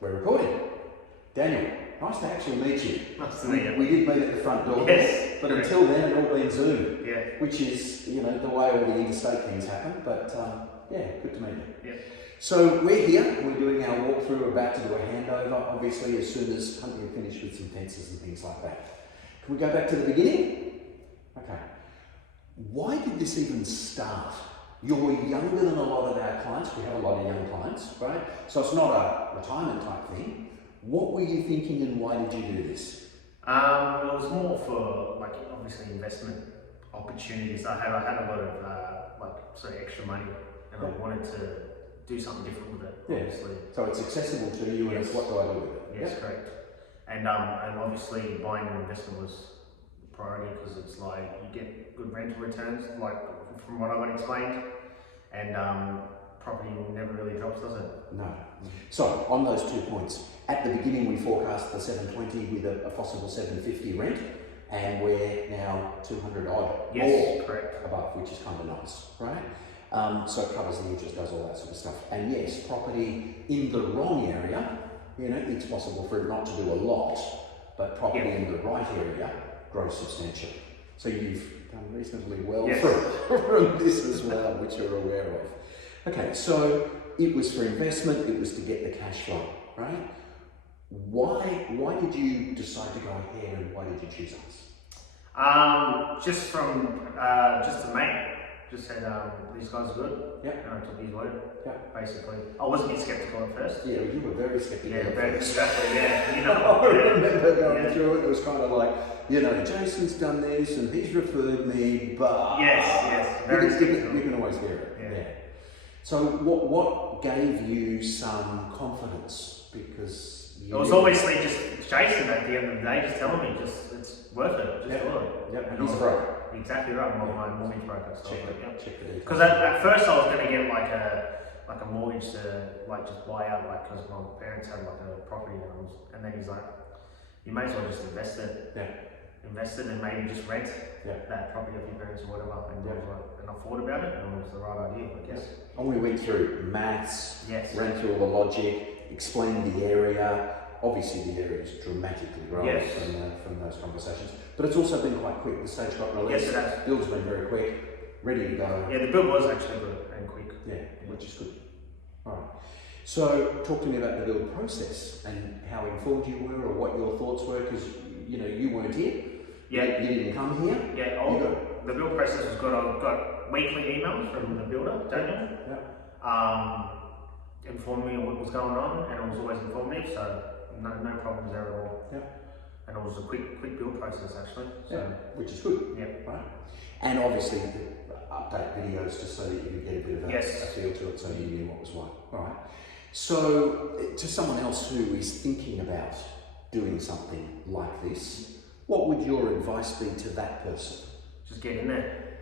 We're recording. Daniel, nice to actually meet you. Nice to meet you. We did meet at the front door. Yes. But until then, it all been Zoom. Yeah. Which is, the way all the interstate things happen. But good to meet you. Yeah. So we're here. We're doing our walkthrough. We're about to do a handover. Obviously, as soon as Huntley are finished with some fences and things like that. Can we go back to the beginning? Okay. Why did this even start? You're younger than a lot of our clients. We have a lot of young clients, right? So it's not a retirement type thing. What were you thinking and why did you do this? It was more for obviously investment opportunities. I had a lot of extra money, and I wanted to do something different with it. Yeah. Obviously. So it's accessible to you, and it's what do I do with it? Yes, correct. And obviously buying an investment was the priority because it's like you get good rental returns, from what I got explained, and property never really drops, does it? No. So on those 2 points, at the beginning we forecast the 720 with a possible 750 rent, and we're now 200 odd Yes, correct. above, which is kind of nice, right? So it covers the interest, does all that sort of stuff. And yes, property in the wrong area, it's possible for it not to do a lot, but property in the right area grows substantially. So you've done reasonably well from this as well, which you're aware of. Okay, so it was for investment, it was to get the cash flow, right? Why did you decide to go ahead and why did you choose us? Just a mate. Just said, these guys are good. Yeah. And I took his word. Yeah. Basically. I was a bit skeptical at first. Yeah, you were very skeptical. Yeah, at very first. exactly, yeah. I remember going through it, it was kind of like, Jason's done this and he's referred me, but... Yes, very skeptical. You can always hear it. Yeah. So what gave you some confidence? Because it was obviously just Jason at the end of the day, just telling me, it's worth it, just do it. Yep, and he's a broker. Exactly right, my mortgage broker. Check the details. Because at first I was going to get a mortgage to just buy out, because my parents had a property, and then he's like, you may as well just invest it. Yeah. Invest it and maybe just rent that property of your parents or whatever. And I thought about it, and it was the right idea, I guess. And we went through maths, ran through all the logic, explained the area. Obviously the area is dramatically grown from those conversations, but it's also been quite quick. The stage got released. Yes, it has. Build's been very quick, ready to go. Yeah, the build was actually good and quick. Yeah, which is good. All right. So talk to me about the build process and how informed you were or what your thoughts were, because you weren't here. Yeah. You didn't come here. Yeah, the build process was good. I got weekly emails from the builder, Daniel. Yeah. Informed me of what was going on, and it was always informative, so no problems there at all. Yeah. And it was a quick build process actually. So which is good. Yeah. Right. And obviously update videos just so that you could get a bit of a feel to it, so you knew what was what. All right. So to someone else who is thinking about doing something like this, what would your advice be to that person? Just get in there.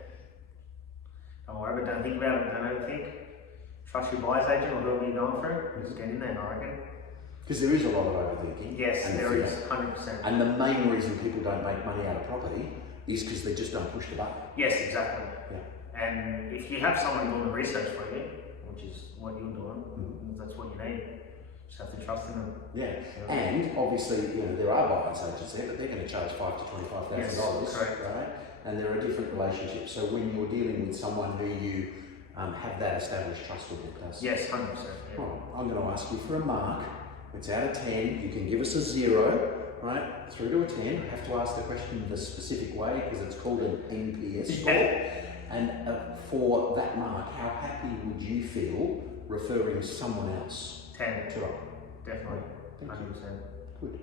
Don't worry about it, don't think about it, don't overthink. Trust your buyer's agent or whoever you're going through. Just get in there, I reckon. Because there is a lot of overthinking. Yes, there is, 100%. And the main reason people don't make money out of property is because they just don't push the button. Yes, exactly. Yeah. And if you have someone doing the research for you, which is what you're doing, that's what you need. Just have to trust in them. Yeah. And obviously, there are buyers agents there, but they're going to charge $5,000 to $25,000. Yes, correct. Right? And there are different relationships. So when you're dealing with someone who you have that established trust with, yes, 100%. Yeah. Right. I'm going to ask you for a mark. It's out of 10. You can give us a 0, right? Through to a 10. I have to ask the question the specific way because it's called an NPS score. And for that mark, how happy would you feel referring someone else 10. to it? Definitely. 100%. Good.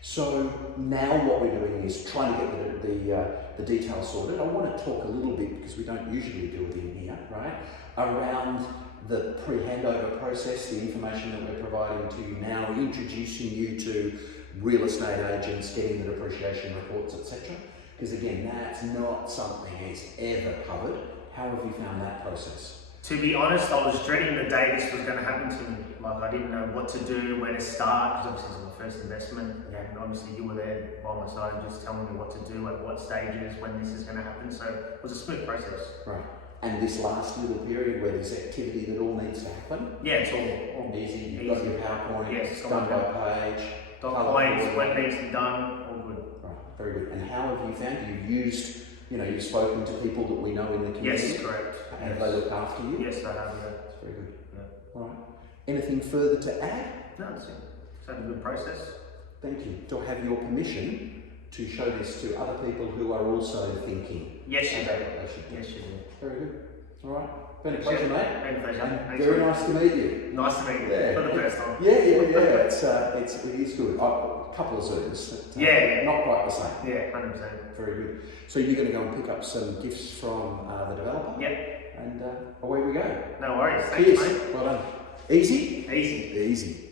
So now what we're doing is trying to get the details sorted. I want to talk a little bit, because we don't usually do it in here, right? Around the pre-handover process, the information that we're providing to you now, introducing you to real estate agents, getting the depreciation reports, etc. Because again, that's not something that's ever covered. How have you found that process? To be honest, I was dreading the day this was going to happen to me. I didn't know what to do, where to start, because obviously it was my first investment, and obviously you were there by my side just telling me what to do, at what stages, when this is going to happen, so it was a smooth process. Right. And this last little period where there's activity that all needs to happen? Yeah, it's all Easy. You've got your PowerPoint, yes, it's done by page. points, what needs to be done, all good. Right, very good. And how have you found it? You've used, you've spoken to people that we know in the community? Yes, correct. Have they looked after you? Yes, I have, yeah. That's very good. Yeah. All right. Anything further to add? No, that's it. It's had a good process. Thank you. Do I have your permission to show this to other people who are also thinking? Yes, you do. about what they should do? Yes, you do. Very good. All right. Been a pleasure, mate. Been a pleasure. And very nice to meet you. Nice to meet you. Yeah. For the first time. Yeah. It is good. A couple of Zooms. But, Yeah. Not quite the same. Yeah, 100%. Very good. So you're going to go and pick up some gifts from the developer? Yep. And away we go. No worries. Thanks, Cheers. mate. Well done. Easy? Easy. Easy.